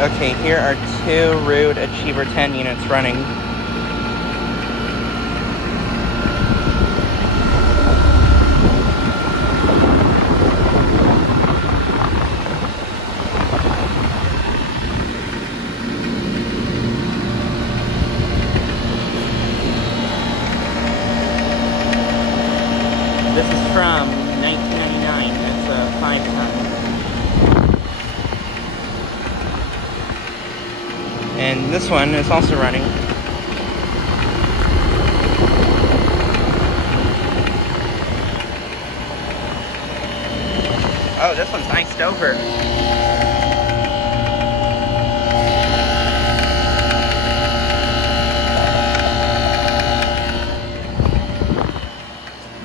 Okay, here are two Ruud Achiever 10 units running. This is from 1999. It's a 5-ton. And this one is also running. Oh, this one's iced over.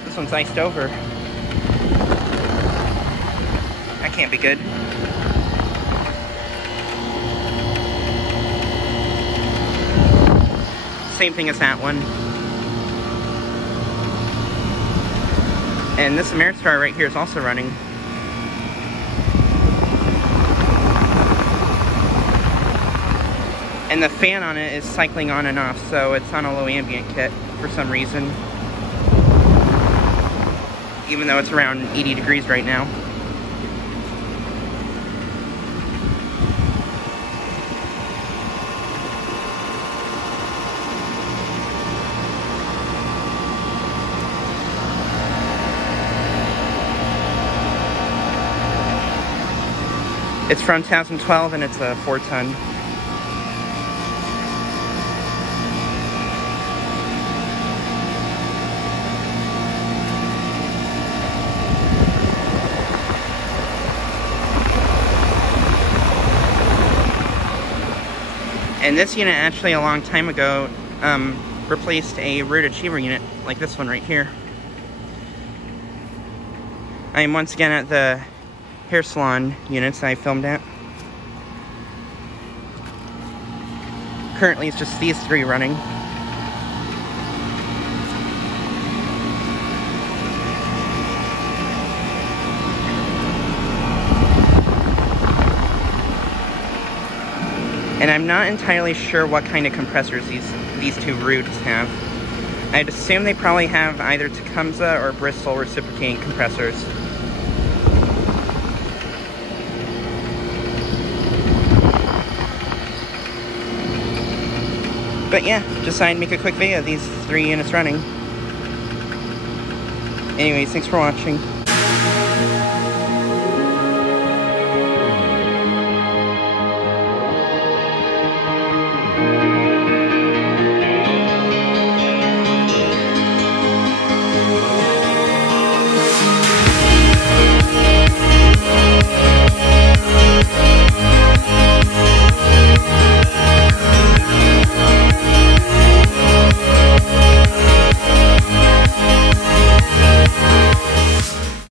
This one's iced over. That can't be good. Same thing as that one. And this Ameristar right here is also running. And the fan on it is cycling on and off, so it's on a low ambient kit for some reason. Even though it's around 80 degrees right now. It's from 2012 and it's a 4-ton. And this unit actually a long time ago replaced a Ruud Achiever unit like this one right here. I am once again at the hair salon units I filmed at. Currently it's just these three running. And I'm not entirely sure what kind of compressors these two Ruuds have. I'd assume they probably have either Tecumseh or Bristol reciprocating compressors. But yeah, decided to make a quick video of these three units running. Anyways, thanks for watching.